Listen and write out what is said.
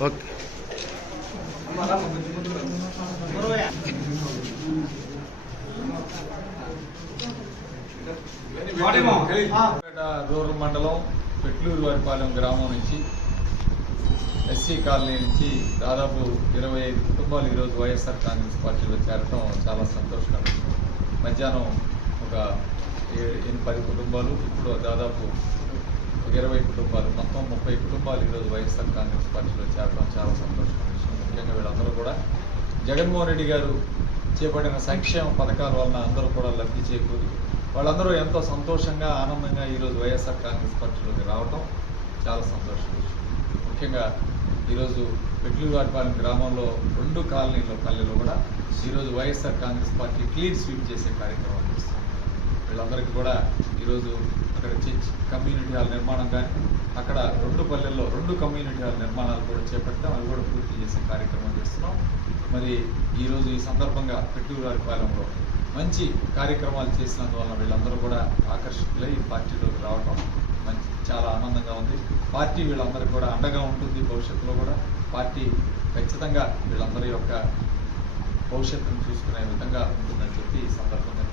Okay. Rural మండలం పెట్లూరు వారిపాలెం గ్రామం నుంచి ఎస్సీ కాలనీ నుంచి దాదాపు ఇరవై ఐదు కుటుంబాలు ఈరోజు వైఎస్ఆర్ కాంగ్రెస్ పార్టీలో చేరటం చాలా సంతోషకరం. మధ్యాహ్నం ఒక ఏడు ఎనిమిది పది కుటుంబాలు ఇప్పుడు దాదాపు ఇరవై కుటుంబాలు మొత్తం ముప్పై కుటుంబాలు ఈరోజు వైఎస్ఆర్ కాంగ్రెస్ పార్టీలో చేరడం చాలా సంతోషకరం విషయం. ముఖ్యంగా వీళ్ళందరూ కూడా జగన్మోహన్ రెడ్డి గారు చేపట్టిన సంక్షేమ పథకాల వలన అందరూ కూడా లబ్ధి చేకూరి వాళ్ళందరూ ఎంతో సంతోషంగా ఆనందంగా ఈరోజు వైఎస్ఆర్ కాంగ్రెస్ పార్టీలోకి రావటం చాలా సంతోషం విషయం. ముఖ్యంగా ఈరోజు పెట్లూరువారిపాలెం గ్రామంలో రెండు కాలనీలో పల్లెలు కూడా ఈరోజు వైఎస్ఆర్ కాంగ్రెస్ పార్టీ క్లీన్ స్వీప్ చేసే కార్యక్రమం చేస్తుంది వీళ్ళందరికీ కూడా ఈరోజు అక్కడ చర్చ్ కమ్యూనిటీ హాల్ నిర్మాణం కానీ అక్కడ రెండు పల్లెల్లో రెండు కమ్యూనిటీ హాల్ నిర్మాణాలు కూడా చేపట్టాం. అవి కూడా పూర్తి చేసే కార్యక్రమం చేస్తున్నాం. మరి ఈరోజు ఈ సందర్భంగా పెట్టువారిపాలెంలో మంచి కార్యక్రమాలు చేసినందువల్ల వీళ్ళందరూ కూడా ఆకర్షితులై పార్టీలోకి రావడం మంచి చాలా ఆనందంగా ఉంది. పార్టీ వీళ్ళందరికీ కూడా అండగా ఉంటుంది భవిష్యత్తులో కూడా. పార్టీ ఖచ్చితంగా వీళ్ళందరి యొక్క భవిష్యత్తును చూసుకునే విధంగా ఉంటుందని చెప్పి ఈ సందర్భంగా